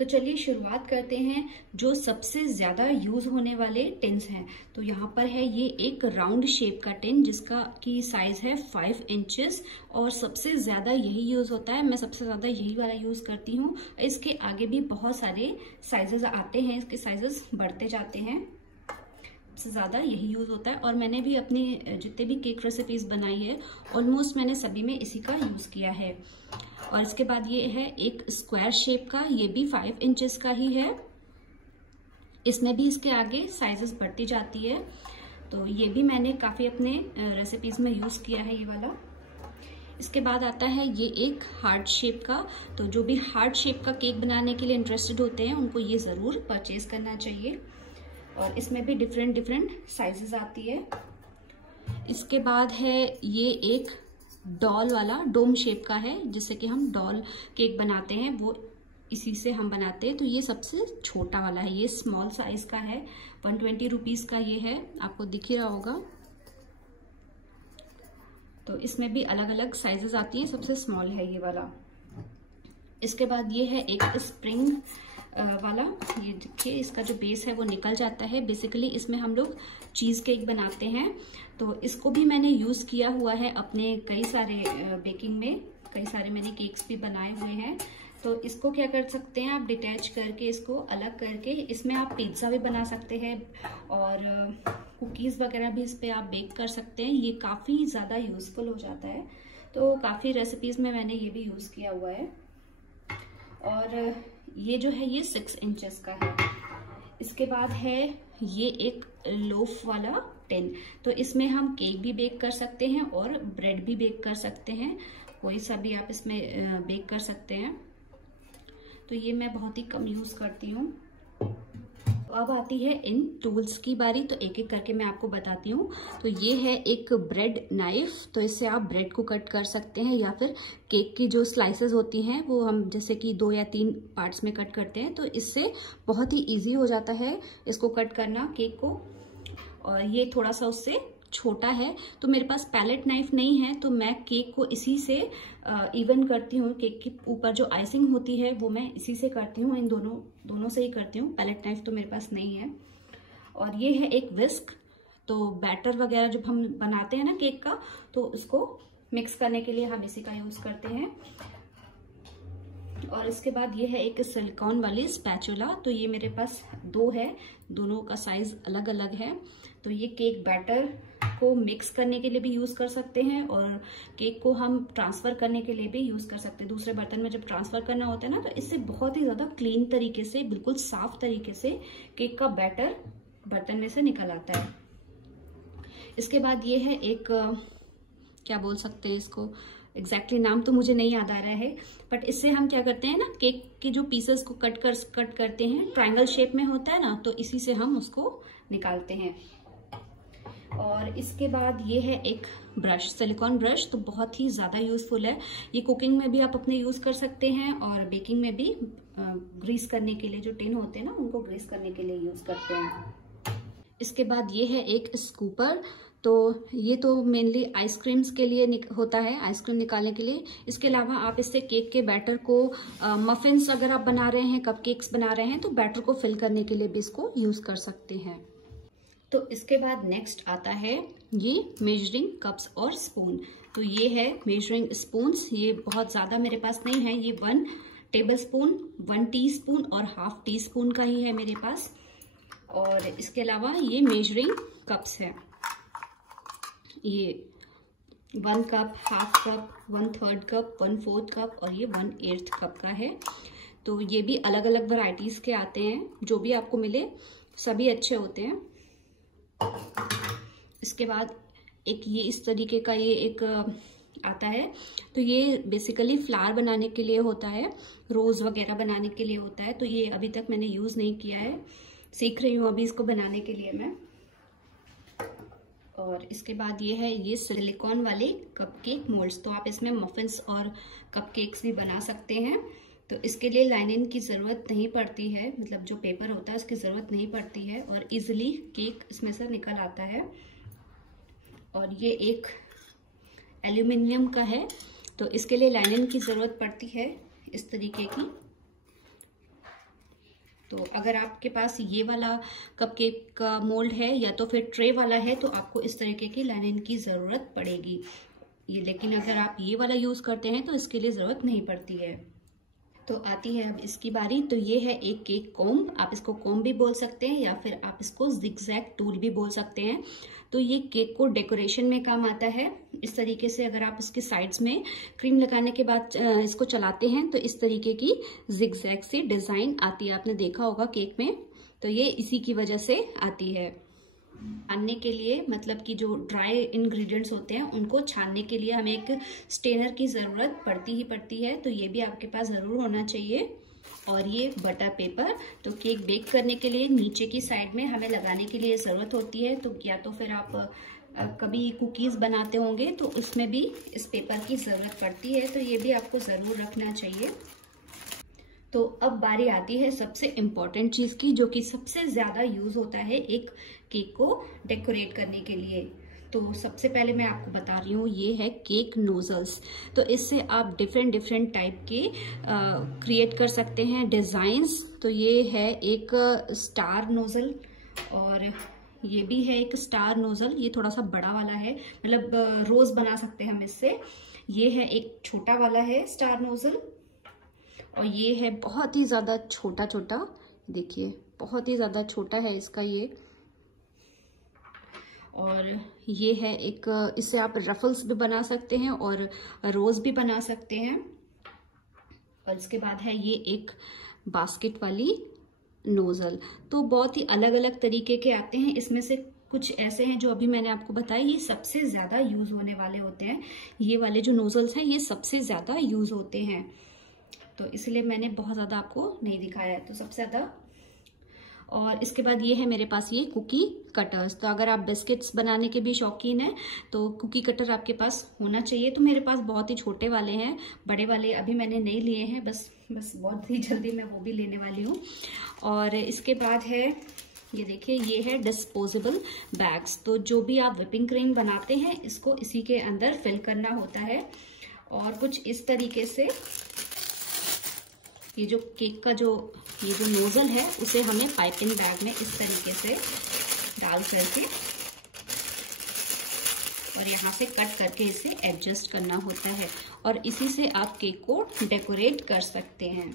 तो चलिए शुरुआत करते हैं जो सबसे ज्यादा यूज होने वाले टिन्स हैं। तो यहाँ पर है ये एक राउंड शेप का टिन जिसका की साइज है 5 इंचेस और सबसे ज्यादा यही यूज होता है। मैं सबसे ज्यादा यही वाला यूज करती हूँ। इसके आगे भी बहुत सारे साइजेस आते हैं, इसके साइजेस बढ़ते जाते हैं, सबसे ज्यादा यही यूज होता है। और मैंने भी अपनी जितने भी केक रेसिपीज बनाई है ऑलमोस्ट मैंने सभी में इसी का यूज किया है। और इसके बाद ये है एक स्क्वायर शेप का, ये भी 5 इंचेस का ही है। इसमें भी इसके आगे साइजेस बढ़ती जाती है। तो ये भी मैंने काफी अपने रेसिपीज में यूज किया है ये वाला। इसके बाद आता है ये एक हार्ट शेप का। तो जो भी हार्ट शेप का केक बनाने के लिए इंटरेस्टेड होते हैं उनको ये जरूर परचेज करना चाहिए। और इसमें भी डिफरेंट डिफरेंट साइजेस आती है। इसके बाद है ये एक डॉल वाला डोम शेप का है, जिससे कि हम डॉल केक बनाते हैं, वो इसी से हम बनाते हैं। तो ये सबसे छोटा वाला है, ये स्मॉल साइज का है, 120 रुपीज का ये है, आपको दिख ही रहा होगा। तो इसमें भी अलग अलग साइजेस आती है, सबसे स्मॉल है ये वाला। इसके बाद ये है एक स्प्रिंग वाला, ये देखिए इसका जो बेस है वो निकल जाता है। बेसिकली इसमें हम लोग चीज केक बनाते हैं। तो इसको भी मैंने यूज किया हुआ है अपने कई सारे बेकिंग में, कई सारे मैंने केक्स भी बनाए हुए हैं। तो इसको क्या कर सकते हैं आप, डिटैच करके इसको अलग करके इसमें आप पिज्जा भी बना सकते हैं और कुकीज वगैरह भी इस पे आप बेक कर सकते हैं। ये काफी ज्यादा यूजफुल हो जाता है। तो काफी रेसिपीज में मैंने ये भी यूज किया हुआ है। और ये जो है ये 6 इंचेस का है। इसके बाद है ये एक लोफ वाला टिन। तो इसमें हम केक भी बेक कर सकते हैं और ब्रेड भी बेक कर सकते हैं, कोई सा भी आप इसमें बेक कर सकते हैं। तो ये मैं बहुत ही कम यूज करती हूँ। अब आती है इन टूल्स की बारी, तो एक एक करके मैं आपको बताती हूँ। तो ये है एक ब्रेड नाइफ, तो इससे आप ब्रेड को कट कर सकते हैं, या फिर केक की जो स्लाइसेस होती हैं वो हम जैसे कि 2 या 3 पार्ट्स में कट करते हैं। तो इससे बहुत ही इजी हो जाता है इसको कट करना केक को। और ये थोड़ा सा उससे छोटा है। तो मेरे पास पैलेट नाइफ नहीं है, तो मैं केक को इसी से इवन करती हूँ। केक के ऊपर जो आइसिंग होती है वो मैं इसी से करती हूँ, इन दोनों से ही करती हूँ। पैलेट नाइफ तो मेरे पास नहीं है। और ये है एक विस्क। तो बैटर वगैरह जब हम बनाते हैं ना केक का, तो उसको मिक्स करने के लिए हम इसी का यूज करते हैं। और इसके बाद ये है एक सिलिकॉन वाली स्पैचुला। तो ये मेरे पास 2 है, दोनों का साइज अलग अलग है। तो ये केक बैटर को मिक्स करने के लिए भी यूज कर सकते हैं और केक को हम ट्रांसफर करने के लिए भी यूज कर सकते हैं। दूसरे बर्तन में जब ट्रांसफर करना होता है ना, तो इससे बहुत ही ज्यादा क्लीन तरीके से, बिल्कुल साफ तरीके से केक का बैटर बर्तन में से निकल आता है। इसके बाद ये है एक क्या बोल सकते हैं इसको, एग्जैक्टली नाम तो मुझे नहीं याद आ रहा है, बट इससे हम क्या करते हैं ना, केक के जो पीसेस को कट करते हैं, ट्रायंगल शेप में होता है ना, तो इसी से हम उसको निकालते हैं। और इसके बाद ये है एक ब्रश, सिलिकॉन ब्रश। तो बहुत ही ज्यादा यूजफुल है ये। कुकिंग में भी आप अपने यूज कर सकते हैं और बेकिंग में भी ग्रीस करने के लिए, जो टिन होते हैं ना उनको ग्रीस करने के लिए यूज करते हैं। इसके बाद ये है एक स्कूपर। तो ये तो मेनली आइसक्रीम्स के लिए होता है, आइसक्रीम निकालने के लिए। इसके अलावा आप इससे केक के बैटर को, मफिन्स अगर आप बना रहे हैं, कपकेक्स बना रहे हैं, तो बैटर को फिल करने के लिए भी इसको यूज कर सकते हैं। तो इसके बाद नेक्स्ट आता है ये मेजरिंग कप्स और स्पून। तो ये है मेजरिंग स्पून्स। ये बहुत ज्यादा मेरे पास नहीं है, ये 1 टेबल स्पून, 1 टीस्पून और ½ टीस्पून का ही है मेरे पास। और इसके अलावा ये मेजरिंग कप्स है, ये 1 कप, ½ कप, 1/3 कप, 1/4 कप और ये 1/8 कप का है। तो ये भी अलग अलग वैरायटीज के आते हैं, जो भी आपको मिले सभी अच्छे होते हैं। इसके बाद एक ये इस तरीके का ये एक आता है। तो ये बेसिकली फ्लावर बनाने के लिए होता है, रोज वगैरह बनाने के लिए होता है। तो ये अभी तक मैंने यूज नहीं किया है, सीख रही हूँ अभी इसको बनाने के लिए मैं। और इसके बाद ये है ये सिलिकॉन वाले कपकेक मोल्ड्स। तो आप इसमें मफिन्स और कपकेक्स भी बना सकते हैं। तो इसके लिए लाइनिंग की ज़रूरत नहीं पड़ती है, मतलब जो पेपर होता है उसकी ज़रूरत नहीं पड़ती है और इजीली केक इसमें से निकल आता है। और ये एक एल्यूमिनियम का है, तो इसके लिए लाइनिंग की ज़रूरत पड़ती है इस तरीके की। तो अगर आपके पास ये वाला कपकेक का मोल्ड है या तो फिर ट्रे वाला है तो आपको इस तरीके की लाइनिन की ज़रूरत पड़ेगी ये, लेकिन अगर आप ये वाला यूज़ करते हैं तो इसके लिए ज़रूरत नहीं पड़ती है। तो आती है अब इसकी बारी। तो ये है एक केक कॉम्ब, आप इसको कॉम्ब भी बोल सकते हैं या फिर आप इसको जिगजैग टूल भी बोल सकते हैं। तो ये केक को डेकोरेशन में काम आता है। इस तरीके से अगर आप इसके साइड्स में क्रीम लगाने के बाद इसको चलाते हैं तो इस तरीके की जिगजैग से डिजाइन आती है, आपने देखा होगा केक में। तो ये इसी की वजह से आती है। छानने के लिए, मतलब कि जो ड्राई इंग्रेडिएंट्स होते हैं उनको छानने के लिए हमें एक स्टेनर की ज़रूरत पड़ती है। तो ये भी आपके पास ज़रूर होना चाहिए। और ये बटर पेपर, तो केक बेक करने के लिए नीचे की साइड में हमें लगाने के लिए ज़रूरत होती है। तो या तो फिर आप कभी कुकीज़ बनाते होंगे तो उसमें भी इस पेपर की ज़रूरत पड़ती है, तो ये भी आपको ज़रूर रखना चाहिए। तो अब बारी आती है सबसे इम्पॉर्टेंट चीज़ की, जो कि सबसे ज़्यादा यूज़ होता है एक केक को डेकोरेट करने के लिए। तो सबसे पहले मैं आपको बता रही हूँ, ये है केक नोजल्स। तो इससे आप डिफरेंट टाइप के क्रिएट कर सकते हैं डिज़ाइंस। तो ये है एक स्टार नोजल और ये भी है एक स्टार नोजल, ये थोड़ा सा बड़ा वाला है, मतलब रोज बना सकते हैं हम इससे। ये है एक छोटा वाला है स्टार नोजल और ये है बहुत ही ज़्यादा छोटा, देखिए बहुत ही ज़्यादा छोटा है इसका ये। और ये है एक, इससे आप रफल्स भी बना सकते हैं और रोज भी बना सकते हैं। और इसके बाद है ये एक बास्केट वाली नोजल। तो बहुत ही अलग अलग तरीके के आते हैं, इसमें से कुछ ऐसे हैं जो अभी मैंने आपको बताया, ये सबसे ज़्यादा यूज़ होने वाले होते हैं। ये वाले जो नोजल्स हैं ये सबसे ज़्यादा यूज़ होते हैं, तो इसलिए मैंने बहुत ज़्यादा आपको नहीं दिखाया है। तो सबसे ज़्यादा। और इसके बाद ये है मेरे पास ये कुकी कटर्स। तो अगर आप बिस्किट्स बनाने के भी शौकीन हैं तो कुकी कटर आपके पास होना चाहिए। तो मेरे पास बहुत ही छोटे वाले हैं, बड़े वाले अभी मैंने नहीं लिए हैं, बस बहुत ही जल्दी मैं वो भी लेने वाली हूँ। और इसके बाद है ये देखिए, ये है डिस्पोजेबल बैग्स। तो जो भी आप व्हिपिंग क्रीम बनाते हैं इसको इसी के अंदर फिल करना होता है। और कुछ इस तरीके से ये जो केक का ये जो नोजल है उसे हमें पाइपिंग बैग में इस तरीके से डाल करके और यहाँ से कट करके इसे एडजस्ट करना होता है और इसी से आप केक को डेकोरेट कर सकते हैं।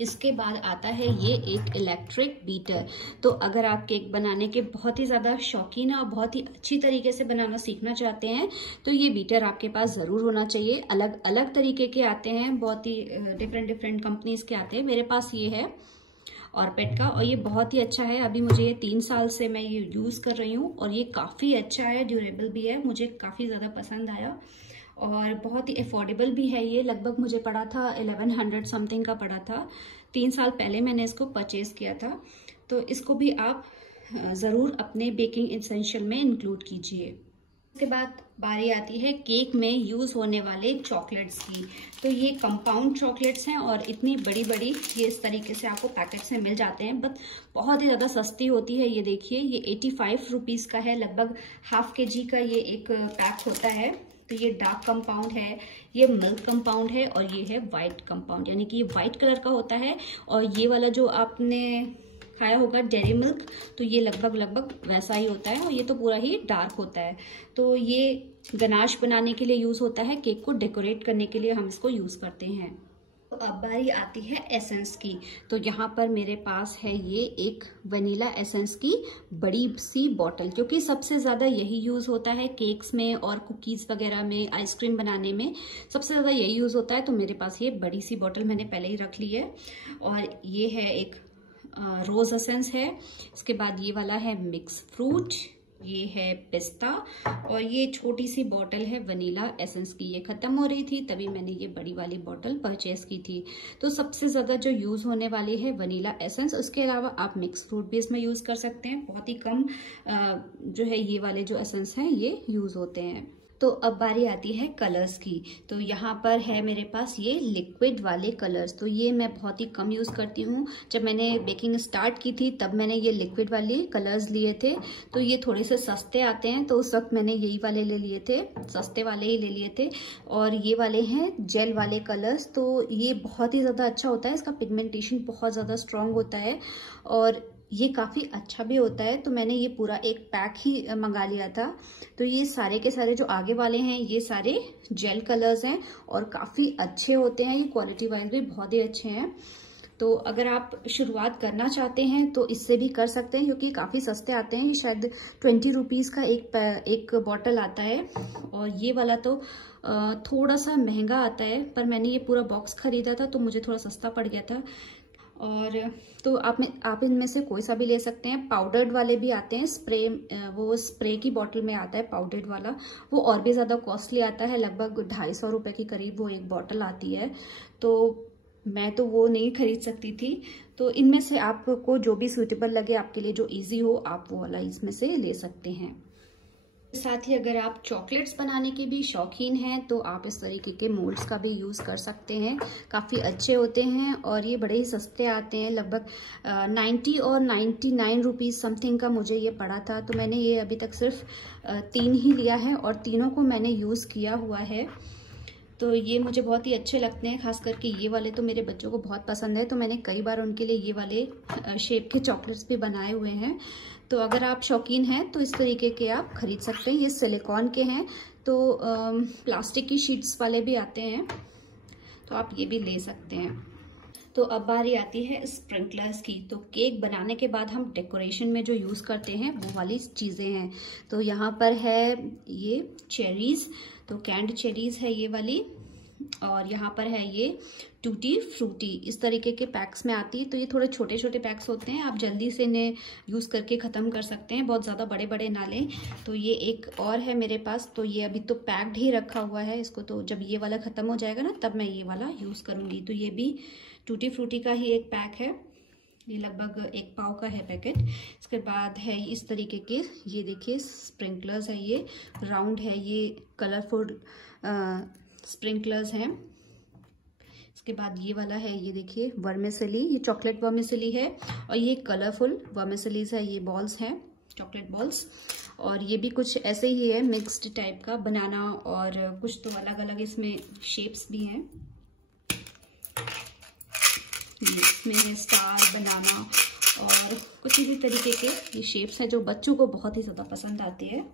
इसके बाद आता है ये एक इलेक्ट्रिक बीटर। तो अगर आप केक बनाने के बहुत ही ज़्यादा शौकीन हैं और बहुत ही अच्छी तरीके से बनाना सीखना चाहते हैं तो ये बीटर आपके पास ज़रूर होना चाहिए। अलग अलग तरीके के आते हैं, बहुत ही डिफरेंट कंपनीज के आते हैं। मेरे पास ये है ऑर्पेट का और ये बहुत ही अच्छा है। अभी मुझे ये 3 साल से मैं ये यूज़ कर रही हूँ और ये काफ़ी अच्छा है, ड्यूरेबल भी है, मुझे काफ़ी ज़्यादा पसंद आया और बहुत ही अफोर्डेबल भी है। ये लगभग मुझे पड़ा था 1100 समथिंग का पड़ा था। 3 साल पहले मैंने इसको परचेज किया था। तो इसको भी आप ज़रूर अपने बेकिंग एसेंशियल में इंक्लूड कीजिए। इसके बाद बारी आती है केक में यूज़ होने वाले चॉकलेट्स की। तो ये कंपाउंड चॉकलेट्स हैं और इतनी बड़ी बड़ी ये इस तरीके से आपको पैकेट्स में मिल जाते हैं, बट बहुत ही ज़्यादा सस्ती होती है। ये देखिए, ये 85 रुपीज़ का है, लगभग ½ kg का ये एक पैक होता है। तो ये डार्क कंपाउंड है, ये मिल्क कंपाउंड है और ये है वाइट कंपाउंड, यानी कि ये वाइट कलर का होता है। और ये वाला जो आपने खाया होगा डेयरी मिल्क, तो ये लगभग वैसा ही होता है और ये तो पूरा ही डार्क होता है। तो ये गनाश बनाने के लिए यूज़ होता है, केक को डेकोरेट करने के लिए हम इसको यूज़ करते हैं। तो अब बारी आती है एसेंस की। तो यहाँ पर मेरे पास है ये एक वनीला एसेंस की बड़ी सी बॉटल, क्योंकि सबसे ज़्यादा यही यूज़ होता है केक्स में और कुकीज़ वगैरह में, आइसक्रीम बनाने में सबसे ज़्यादा यही यूज़ होता है। तो मेरे पास ये बड़ी सी बॉटल मैंने पहले ही रख ली है। और ये है एक रोज़ एसेंस है। इसके बाद ये वाला है मिक्स फ्रूट, ये है पिस्ता और ये छोटी सी बॉटल है वनीला एसेंस की। ये ख़त्म हो रही थी तभी मैंने ये बड़ी वाली बॉटल परचेस की थी। तो सबसे ज़्यादा जो यूज़ होने वाली है वनीला एसेंस। उसके अलावा आप मिक्स फ्रूट भी इसमें यूज़ कर सकते हैं। बहुत ही कम जो है ये वाले जो एसेंस हैं ये यूज़ होते हैं। तो अब बारी आती है कलर्स की। तो यहाँ पर है मेरे पास ये लिक्विड वाले कलर्स। तो ये मैं बहुत ही कम यूज़ करती हूँ। जब मैंने बेकिंग स्टार्ट की थी तब मैंने ये लिक्विड वाले कलर्स लिए थे। तो ये थोड़े से सस्ते आते हैं, तो उस वक्त मैंने यही वाले ले लिए थे, सस्ते वाले ही ले लिए थे। और ये वाले हैं जेल वाले कलर्स। तो ये बहुत ही ज़्यादा अच्छा होता है, इसका पिगमेंटेशन बहुत ज़्यादा स्ट्रॉन्ग होता है और ये काफ़ी अच्छा भी होता है। तो मैंने ये पूरा एक पैक ही मंगा लिया था। तो ये सारे के सारे जो आगे वाले हैं ये सारे जेल कलर्स हैं और काफ़ी अच्छे होते हैं, ये क्वालिटी वाइज भी बहुत ही अच्छे हैं। तो अगर आप शुरुआत करना चाहते हैं तो इससे भी कर सकते हैं, क्योंकि काफ़ी सस्ते आते हैं। ये शायद 20 रुपीज़ का एक बॉटल आता है और ये वाला तो थोड़ा सा महंगा आता है, पर मैंने ये पूरा बॉक्स खरीदा था तो मुझे थोड़ा सस्ता पड़ गया था। और तो आप इनमें से कोई सा भी ले सकते हैं। पाउडर्ड वाले भी आते हैं, वो स्प्रे की बॉटल में आता है पाउडर्ड वाला, वो और भी ज़्यादा कॉस्टली आता है, लगभग 250 रुपये के करीब वो एक बॉटल आती है। तो मैं तो वो नहीं खरीद सकती थी। तो इनमें से आपको जो भी सूटेबल लगे, आपके लिए जो ईजी हो, आप वो वाला इसमें से ले सकते हैं। साथ ही अगर आप चॉकलेट्स बनाने के भी शौकीन हैं तो आप इस तरीके के मोल्ड्स का भी यूज़ कर सकते हैं। काफ़ी अच्छे होते हैं और ये बड़े ही सस्ते आते हैं, लगभग 90 और 99 रुपीज़ समथिंग का मुझे ये पड़ा था। तो मैंने ये अभी तक सिर्फ 3 ही लिया है और तीनों को मैंने यूज़ किया हुआ है। तो ये मुझे बहुत ही अच्छे लगते हैं, खास करके ये वाले तो मेरे बच्चों को बहुत पसंद है। तो मैंने कई बार उनके लिए ये वाले शेप के चॉकलेट्स भी बनाए हुए हैं। तो अगर आप शौकीन हैं तो इस तरीके के आप खरीद सकते हैं। ये सिलिकॉन के हैं, तो प्लास्टिक की शीट्स वाले भी आते हैं, तो आप ये भी ले सकते हैं। तो अब बारी आती है स्प्रिंकलर्स की। तो केक बनाने के बाद हम डेकोरेशन में जो यूज़ करते हैं वो वाली चीज़ें हैं। तो यहाँ पर है ये चेरीज़, तो कैंड चेरीज़ है ये वाली, और यहाँ पर है ये टूटी फ्रूटी। इस तरीके के पैक्स में आती है। तो ये थोड़े छोटे छोटे पैक्स होते हैं, आप जल्दी से इन्हें यूज़ करके ख़त्म कर सकते हैं, बहुत ज़्यादा बड़े बड़े ना लें। तो ये एक और है मेरे पास, तो ये अभी तो पैक्ड ही रखा हुआ है। इसको तो जब ये वाला ख़त्म हो जाएगा ना तब मैं ये वाला यूज़ करूँगी। तो ये भी टूटी फ्रूटी का ही एक पैक है, ये लगभग 1 पाव का है पैकेट। इसके बाद है इस तरीके के, ये देखिए स्प्रिंकलर्स है, ये राउंड है, ये कलरफुल स्प्रिंकलर्स हैं। इसके बाद ये वाला है, ये देखिए वर्मिसेली, ये चॉकलेट वर्मिसेली है, और ये कलरफुल वर्मिसेलीज है, ये बॉल्स हैं चॉकलेट बॉल्स। और ये भी कुछ ऐसे ही है, मिक्स्ड टाइप का, बनाना और कुछ तो अलग अलग इसमें शेप्स भी हैं। इसमें है स्टार, बनाना और कुछ इसी तरीके के ये शेप्स हैं जो बच्चों को बहुत ही ज़्यादा पसंद आते हैं।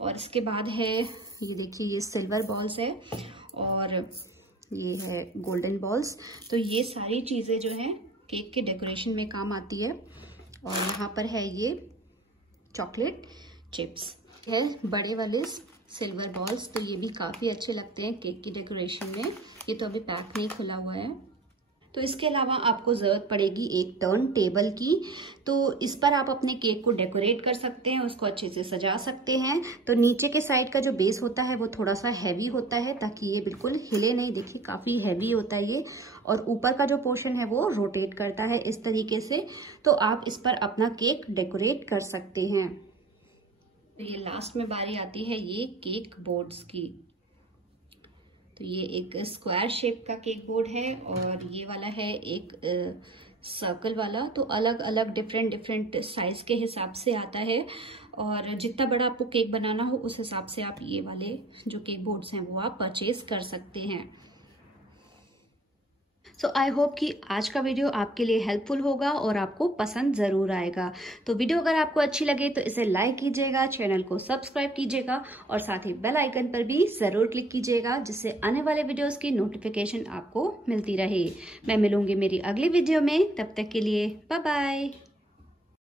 और इसके बाद है ये देखिए, ये सिल्वर बॉल्स है और ये है गोल्डन बॉल्स। तो ये सारी चीज़ें जो हैं केक के डेकोरेशन में काम आती है। और यहाँ पर है ये चॉकलेट चिप्स है, बड़े वाले सिल्वर बॉल्स। तो ये भी काफ़ी अच्छे लगते हैं केक की डेकोरेशन में। ये तो अभी पैक नहीं खुला हुआ है। तो इसके अलावा आपको ज़रूरत पड़ेगी एक टर्न टेबल की। तो इस पर आप अपने केक को डेकोरेट कर सकते हैं, उसको अच्छे से सजा सकते हैं। तो नीचे के साइड का जो बेस होता है वो थोड़ा सा हैवी होता है, ताकि ये बिल्कुल हिले नहीं। देखिए काफ़ी हैवी होता है ये। और ऊपर का जो पोर्शन है वो रोटेट करता है इस तरीके से। तो आप इस पर अपना केक डेकोरेट कर सकते हैं। तो ये लास्ट में बारी आती है ये केक बोर्ड्स की। तो ये एक स्क्वायर शेप का केक बोर्ड है और ये वाला है एक सर्कल वाला। तो अलग अलग डिफरेंट साइज के हिसाब से आता है, और जितना बड़ा आपको केक बनाना हो उस हिसाब से आप ये वाले जो केक बोर्ड्स हैं वो आप परचेज कर सकते हैं। सो आई होप कि आज का वीडियो आपके लिए हेल्पफुल होगा और आपको पसंद ज़रूर आएगा। तो वीडियो अगर आपको अच्छी लगे तो इसे लाइक कीजिएगा, चैनल को सब्सक्राइब कीजिएगा और साथ ही बेल आइकन पर भी ज़रूर क्लिक कीजिएगा, जिससे आने वाले वीडियोस की नोटिफिकेशन आपको मिलती रहे। मैं मिलूंगी मेरी अगली वीडियो में, तब तक के लिए बाय बाय।